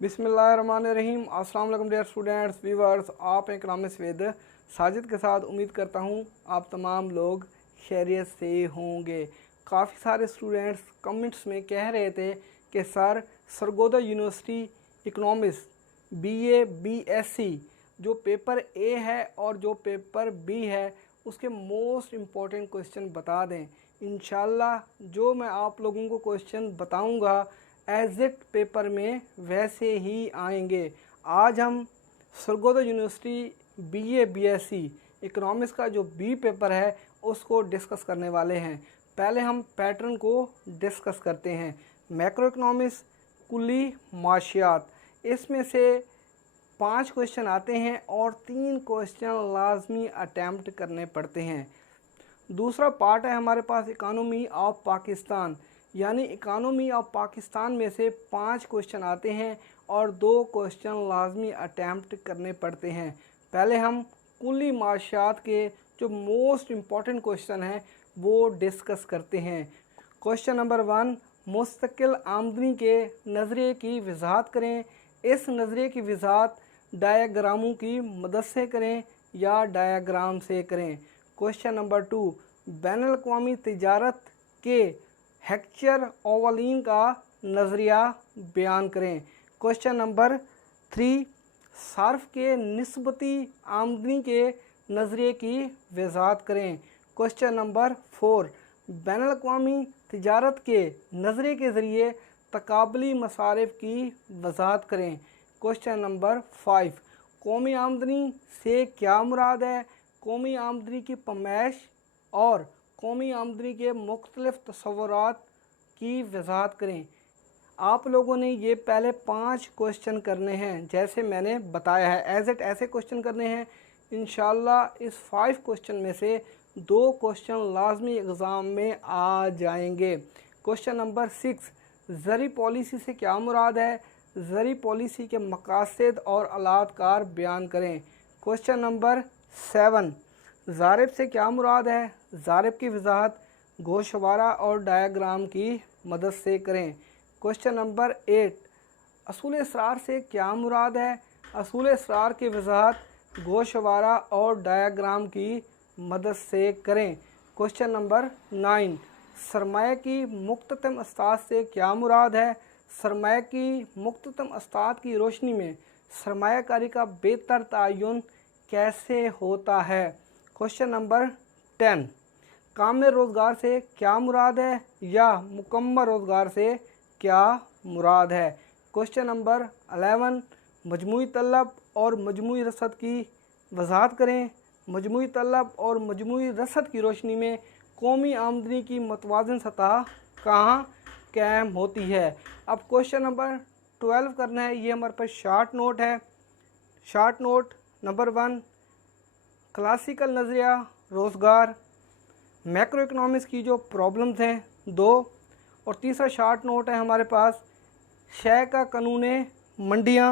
बिस्मिल्लाहिर्रहमानिर्रहीम। अस्सलाम वालेकुम डियर स्टूडेंट्स व्यूवर्स, आप इकनॉमिक्स विद साजिद के साथ उम्मीद करता हूँ आप तमाम लोग खैरियत से होंगे। काफ़ी सारे स्टूडेंट्स कमेंट्स में कह रहे थे कि sir Sargodha university economics BA BSc जो पेपर ए है और जो पेपर बी है उसके मोस्ट इम्पॉर्टेंट क्वेश्चन बता दें। इंशाल्लाह जो मैं आप लोगों को क्वेश्चन बताऊंगा एज इट पेपर में वैसे ही आएंगे। आज हम Sargodha university BA BSc economics का जो बी पेपर है उसको डिस्कस करने वाले हैं। पहले हम पैटर्न को डिस्कस करते हैं। मैक्रो इकोनॉमिक्स, कुल्ली माशियात, इसमें से 5 क्वेश्चन आते हैं और 3 क्वेश्चन लाजमी अटैम्प्ट करने पड़ते हैं। दूसरा पार्ट है हमारे पास इकानमी ऑफ पाकिस्तान, यानी इकानमी ऑफ पाकिस्तान में से 5 क्वेश्चन आते हैं और 2 क्वेश्चन लाजमी अटैम्प्ट करने पड़ते हैं। पहले हम कुल्ली माशियात के जो मोस्ट इम्पॉर्टेंट क्वेश्चन हैं वो डिस्कस करते हैं। क्वेश्चन नंबर 1, मुस्तकिल आमदनी के नज़रिए की वजाहत करें। इस नज़रिए की वजाहत डायग्रामों की मदद से करें या डायग्राम से करें। क्वेश्चन नंबर 2, बैनुल अक़वामी तिजारत के हेक्चर ओवलिन का नज़रिया बयान करें। क्वेश्चन नंबर 3, सार्फ के निस्बती आमदनी के नज़रिए की वजाहत करें। क्वेश्चन नंबर 4, बैनुल अक़वामी तिजारत के नज़रिए के ज़रिए तकाबली मसारिफ की वजाहत करें। क्वेश्चन नंबर 5, कौमी आमदनी से क्या मुराद है। कौमी आमदनी की पैमाइश और कौमी आमदनी के मुख्तलिफ तस्वुरात की वजाहत करें। आप लोगों ने ये पहले 5 क्वेश्चन करने हैं जैसे मैंने बताया है, एज इट ऐसे क्वेश्चन करने हैं। इंशाल्लाह इस 5 क्वेश्चन में से 2 क्वेश्चन लाजमी एग्ज़ाम में आ जाएंगे। क्वेश्चन नंबर 6, ज़री पॉलिसी से क्या मुराद है। ज़री पॉलिसी के मकासद और आलात कार बयान करें। क्वेश्चन नंबर 7, ज़ारिब से क्या मुराद है। ज़ारिब की वजाहत गोशवारा और डायग्राम की मदद से करें। क्वेश्चन नंबर 8, असूल इसरार से क्या मुराद है। असूल इसरार की वजाहत गोशवारा और डायग्राम की मदद से करें। क्वेश्चन नंबर 9, सरमाया की मुख्ततम अस्तात से क्या मुराद है। सरमाया की मुख्ततम अस्तात की रोशनी में सरमायाकारी का बेहतर तयन कैसे होता है। क्वेश्चन नंबर 10, कामिल रोज़गार से क्या मुराद है या मुकम्मल रोज़गार से क्या मुराद है। क्वेश्चन नंबर 11, मजमूई तलब और मजमूई रसद की वजाहत करें। मजमूई तलब और मजमूई रसद की रोशनी में कौमी आमदनी की मतवाज़न सतह कहाँ कायम होती है। अब क्वेश्चन नंबर 12 करना है, ये हमारे पास शार्ट नोट है। शार्ट नोट नंबर 1, क्लासिकल नज़रिया रोज़गार, मैक्रो इकोनॉमिक्स की जो प्रॉब्लम्स हैं 2, और तीसरा शार्ट नोट है हमारे पास शय का कानून मंडियाँ,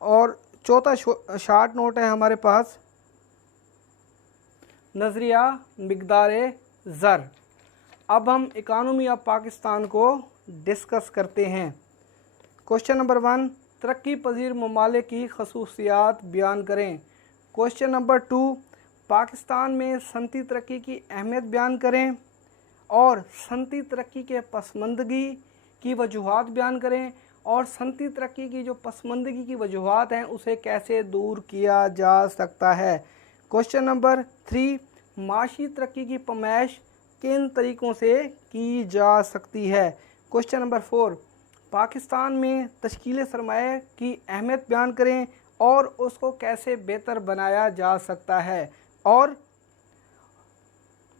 और चौथा शार्ट नोट है हमारे पास नज़रिया मिक़दार ज़र। अब हम इकानमी ऑफ पाकिस्तान को डिस्कस करते हैं। क्वेश्चन नंबर 1, तरक्की पजीर ममालिक की खसूसियात बयान करें। क्वेश्चन नंबर 2, पाकिस्तान में सनती तरक्की की अहमियत बयान करें और सनती तरक्की के पसमंदगी की वजूहात बयान करें, और सनती तरक्की की जो पसमंदगी की वजूहात हैं उसे कैसे दूर किया जा सकता है। क्वेश्चन नंबर 3, माशी तरक्की की पैमाइश किन तरीक़ों से की जा सकती है। क्वेश्चन नंबर 4, पाकिस्तान में तश्कील सरमाया की अहमियत बयान करें और उसको कैसे बेहतर बनाया जा सकता है, और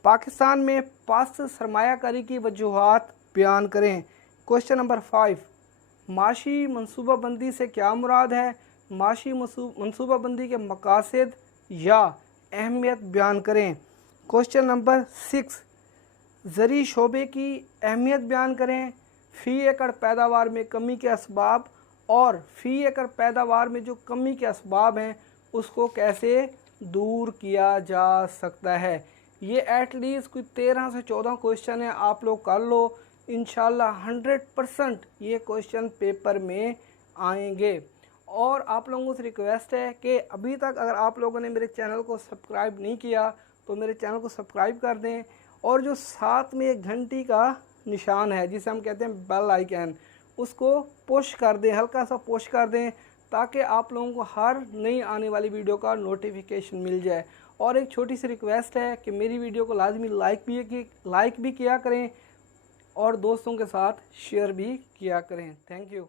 पाकिस्तान में पस्त सरमायाकारी की वजूहात बयान करें। क्वेश्चन नंबर 5, माशी मनसूबाबंदी से क्या मुराद है। माशी मनसूबाबंदी के मकासद या अहमियत बयान करें। क्वेश्चन नंबर 6, ज़री शोबे की अहमियत बयान करें। फ़ी एकड़ पैदावार में कमी के असबाब और फ़ी एकड़ पैदावार में जो कमी के असबाब हैं उसको कैसे दूर किया जा सकता है। ये एटलीस्ट कोई 13 से 14 क्वेश्चन है, आप लोग कर लो। इंशाल्लाह 100% ये क्वेश्चन पेपर में आएंगे। और आप लोगों से रिक्वेस्ट है कि अभी तक अगर आप लोगों ने मेरे चैनल को सब्सक्राइब नहीं किया तो मेरे चैनल को सब्सक्राइब कर दें, और जो साथ में एक घंटी का निशान है जिसे हम कहते हैं बेल आइकन, उसको पुश कर दें, हल्का सा पुश कर दें, ताकि आप लोगों को हर नई आने वाली वीडियो का नोटिफिकेशन मिल जाए। और एक छोटी सी रिक्वेस्ट है कि मेरी वीडियो को लाजमी लाइक भी किया करें और दोस्तों के साथ शेयर भी किया करें। Thank you.